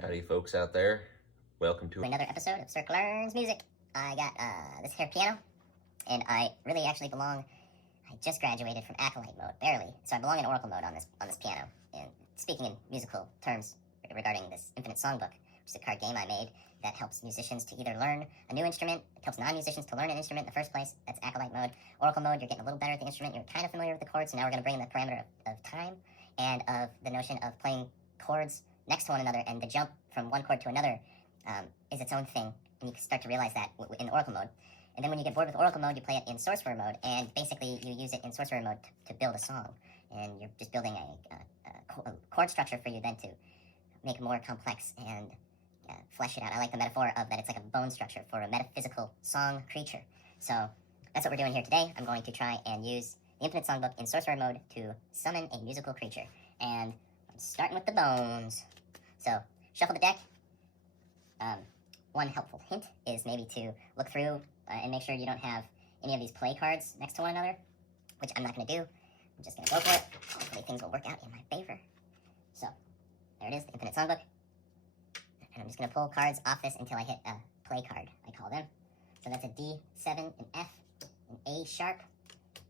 Howdy, folks out there. Welcome to another episode of Circle Learns Music. I got this here piano, and I really actually belong. I just graduated from acolyte mode, barely, so I belong in oracle mode on this piano. And speaking in musical terms regarding this Infinite Songbook, which is a card game I made that helps musicians to either learn a new instrument, it helps non-musicians to learn an instrument in the first place. That's acolyte mode. Oracle mode, you're getting a little better at the instrument. You're kind of familiar with the chords, so now we're going to bring in the parameter of time and of the notion of playing chords next to one another, and the jump from one chord to another is its own thing, and you can start to realize that in Oracle mode. And then when you get bored with Oracle mode, you play it in Sorcerer mode, and basically you use it in Sorcerer mode to build a song, and you're just building a chord structure for you then to make more complex and flesh it out. I like the metaphor of that it's like a bone structure for a metaphysical song creature. So that's what we're doing here today. I'm going to try and use the Infinite Songbook in Sorcerer mode to summon a musical creature, and I'm starting with the bones. So shuffle the deck. One helpful hint is maybe to look through and make sure you don't have any of these play cards next to one another, which I'm not going to do. I'm just going to go for it. Hopefully things will work out in my favor. So, there it is, the Infinite Songbook. And I'm just going to pull cards off this until I hit a play card, I call them. So that's a D7, an F, an A sharp,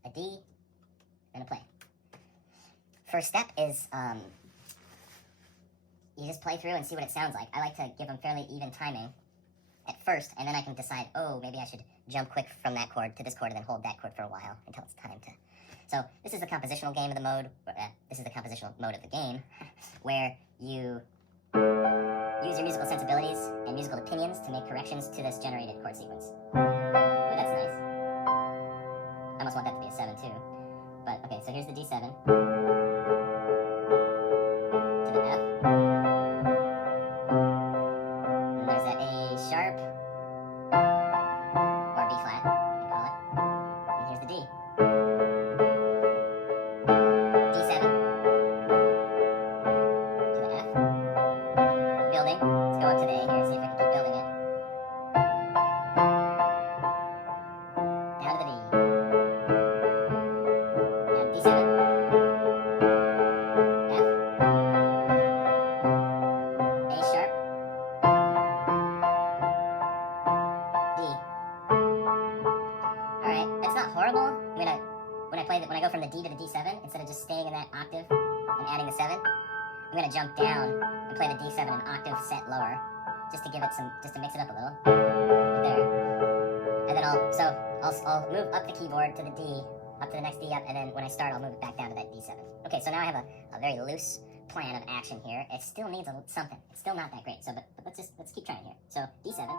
a D, and a play. First step is you just play through and see what it sounds like. I like to give them fairly even timing at first, and then I can decide, oh, maybe I should jump quick from that chord to this chord and then hold that chord for a while until it's time to... So this is the compositional game of the mode. This is the compositional mode of the game, where you use your musical sensibilities and musical opinions to make corrections to this generated chord sequence. Ooh, that's nice. I almost want that to be a 7 too. But okay, so here's the D7 to the F. And there's that A sharp, or B flat, you call it. And here's the D. D7 to the F. Building. Let's go up to the A here, see if I can keep building it. Down to the D. Now D7. F. A sharp. D. Alright, it's not horrible. When I go from the D to the D7, instead of just staying in that octave and adding the 7, I'm gonna jump down and play the D7 an octave set lower, just to give it just to mix it up a little. Right there. And then I'll move up the keyboard to the D, up to the next D up, and then when I start, I'll move it back down to that D7. Okay, so now I have a very loose plan of action here. It still needs something. It's still not that great. So, but let's keep trying here. So D7.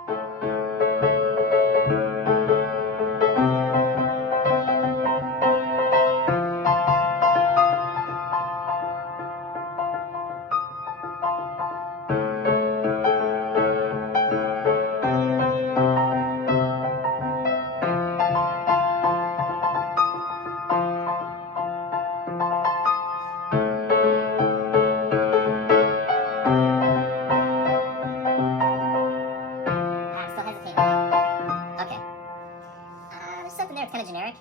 It's kind of generic.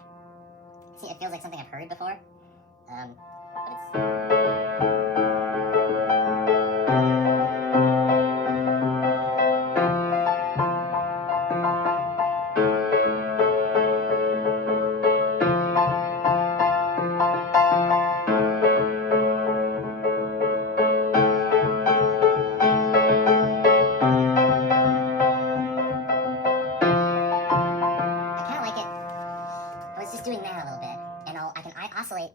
See, it feels like something I've heard before. But doing that a little bit, and I oscillate.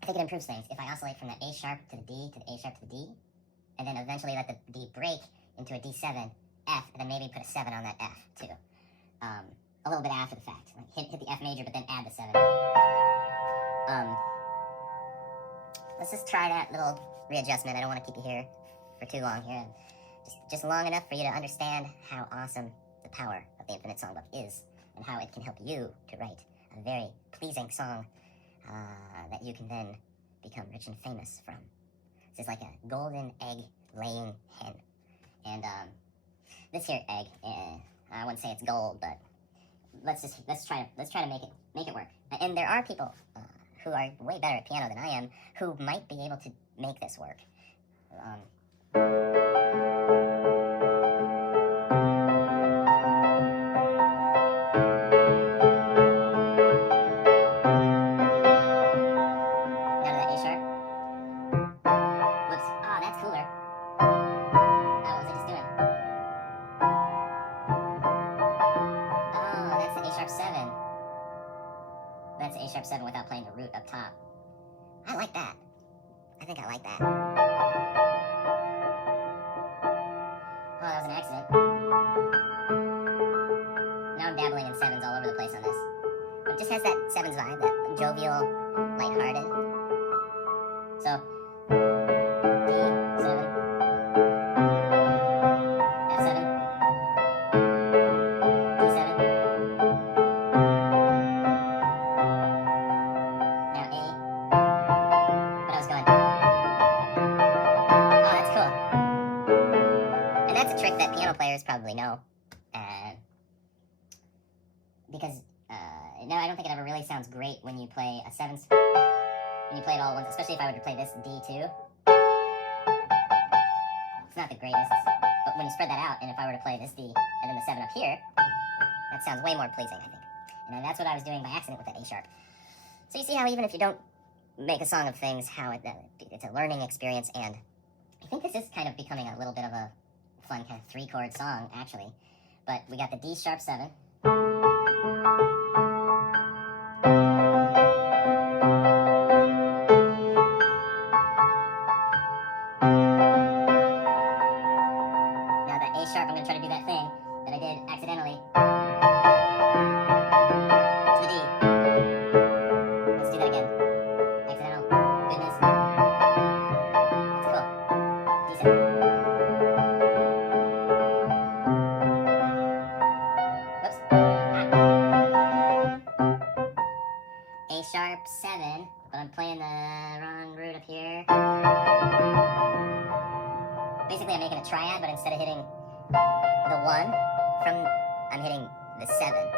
I think it improves things if I oscillate from the A sharp to the D to the A sharp to the D, and then eventually let the D break into a D7 F, and then maybe put a 7 on that F too. A little bit after the fact, like hit the F major, but then add the 7. Let's just try that little readjustment. I don't want to keep you here for too long here. Just long enough for you to understand how awesome the power of the Infinite Songbook is, and how it can help you to write a very pleasing song that you can then become rich and famous from. This is like a golden egg laying hen. And this here egg, I wouldn't say it's gold, but let's try to make it work. And there are people who are way better at piano than I am, who might be able to make this work. That's A sharp 7 without playing the root up top. I like that. I think I like that. Oh, that was an accident. Now I'm dabbling in 7s all over the place on this. But it just has that 7s vibe, that jovial, lighthearted. So, D7, F7, D7. Now A. But I was going. Oh, that's cool. And that's a trick that piano players probably know. Because no, I don't think it ever really sounds great when you play a 7th. When you play it all at once, especially if I were to play this D2. It's not the greatest, but when you spread that out, and if I were to play this D and then the 7 up here, that sounds way more pleasing, I think. And that's what I was doing by accident with that A sharp. So you see how even if you don't make a song of things, how it's a learning experience, and I think this is kind of becoming a little bit of a fun kind of 3-chord song, actually. But we got the D sharp 7. Now that A sharp, I'm going to try to do that thing that I did accidentally to the D. Let's do that again. Accidental goodness. That's cool. D7. Whoops. A sharp 7, but I'm playing the wrong root up here. Basically, I'm making a triad, but instead of hitting the 1 I'm hitting the 7.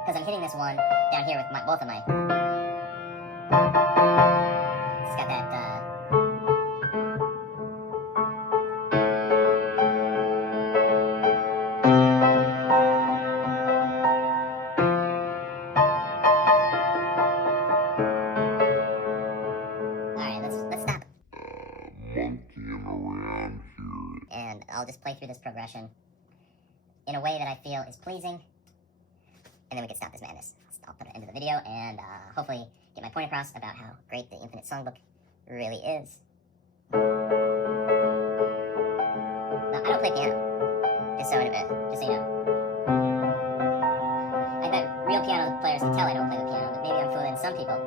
Because I'm hitting this 1 down here with both of my. It's got that. Alright, let's stop. Monkeying around here. And I'll just play through this progression in a way that I feel is pleasing, and then we can stop this madness. I'll put an end to the video and hopefully get my point across about how great the Infinite Songbook really is. Now, I don't play piano, just so you know. I bet real piano players can tell I don't play the piano, but maybe I'm fooling some people.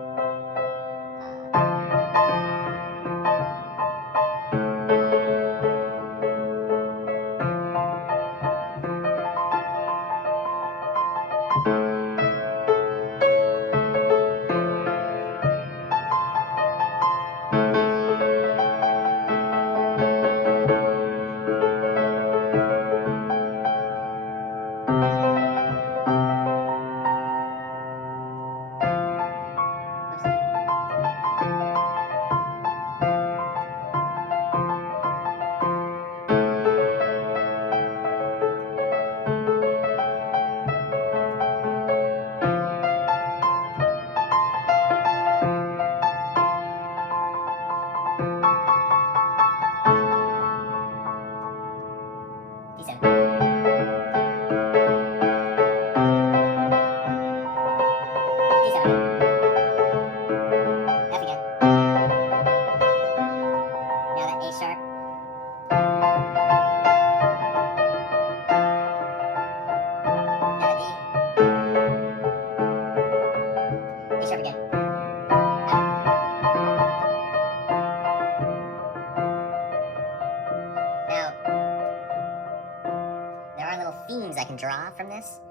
I can draw from this,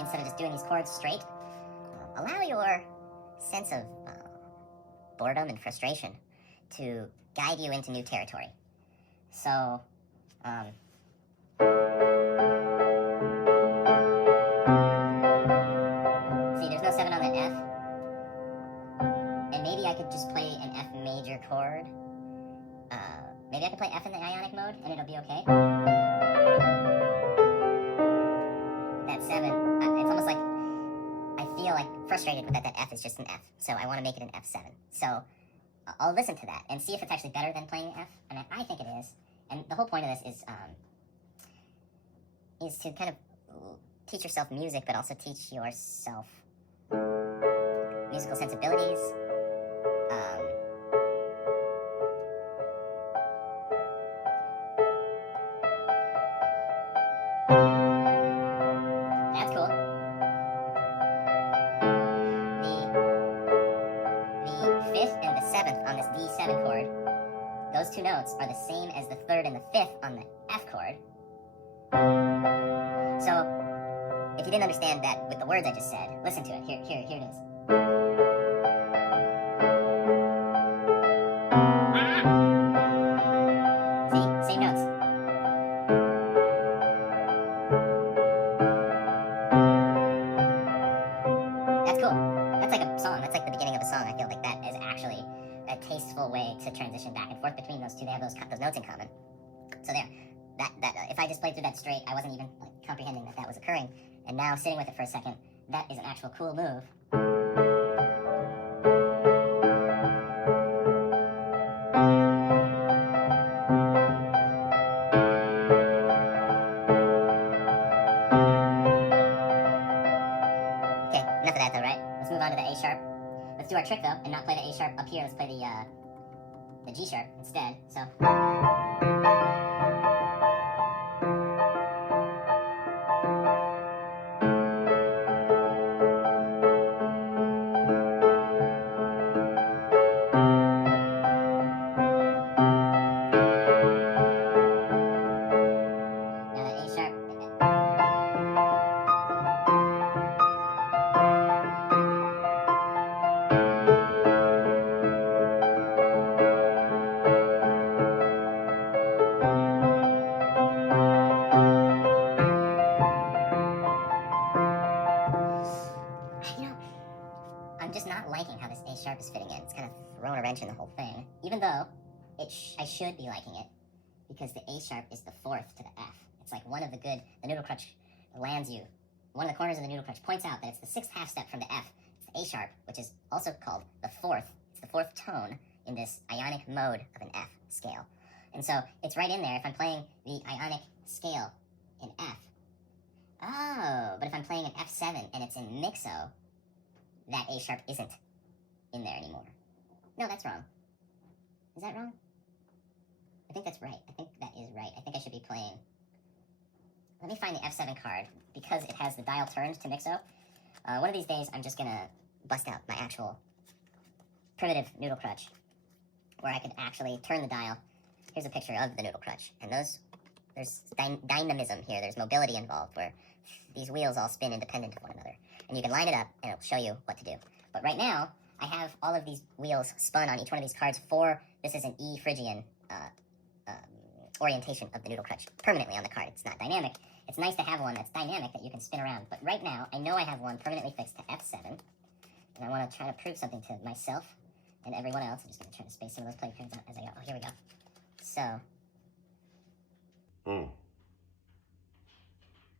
instead of just doing these chords straight. Allow your sense of boredom and frustration to guide you into new territory. So, see, there's no 7 on the And maybe I could just play an F major chord. Maybe I could play F in the ionic mode and it'll be okay. That 7, it's almost like I feel like frustrated with that F is just an F. So I want to make it an F7. So I'll listen to that and see if it's actually better than playing F. And I think it is. And the whole point of this is to kind of teach yourself music, but also teach yourself musical sensibilities. That's cool. The 5th and the 7th on this D7 chord, those two notes are the same as the 3rd and the 5th on the F chord. So, if you didn't understand that with the words I just said, listen to it. Here it is. See? Same notes. That's cool. That's like a song. That's like the beginning of a song. I feel like that is actually a tasteful way to transition back and forth between those two. They have those notes in common. So there. If I just played through that straight, I wasn't even comprehending that was occurring. And now, sitting with it for a second, that is an actual cool move. Okay, enough of that though, right? Let's move on to the A sharp. Let's do our trick though, and not play the A sharp up here. Let's play the G sharp instead. So. I'm just not liking how this A sharp is fitting in. It's kind of throwing a wrench in the whole thing. Even though I should be liking it, because the A sharp is the 4th to the F. It's like one of the noodle crutch lands you. One of the corners of the noodle crutch points out that it's the 6th half step from the F. It's the A sharp, which is also called the 4th. It's the 4th tone in this ionic mode of an F scale. And so it's right in there if I'm playing the ionic scale in F. Oh, but if I'm playing an F7 and it's in mixo, that A sharp isn't in there anymore. No, that's wrong. Is that wrong? I think that's right. I think that is right. I think I should be playing... Let me find the F7 card, because it has the dial turned to mixo. One of these days, I'm just gonna bust out my actual primitive noodle crutch, where I could actually turn the dial. Here's a picture of the noodle crutch. And there's dynamism here. There's mobility involved, where these wheels all spin independent of one another. And you can line it up, and it'll show you what to do. But right now, I have all of these wheels spun on each one of these cards for, this is an E Phrygian orientation of the noodle crutch permanently on the card. It's not dynamic. It's nice to have one that's dynamic that you can spin around. But right now, I know I have one permanently fixed to F7. And I want to try to prove something to myself and everyone else. I'm just going to try to space some of those play cards out as I go. Oh, here we go. So. Oh.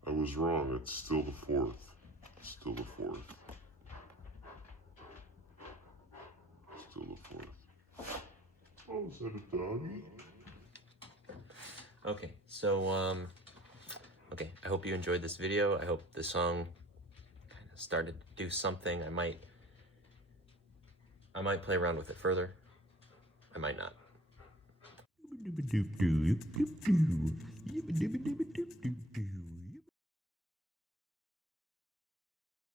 I was wrong. It's still the 4th. Still the 4th. Still the 4th. Oh, is that a doggy? Okay, so, okay, I hope you enjoyed this video. I hope the song kind of started to do something. I might play around with it further. I might not.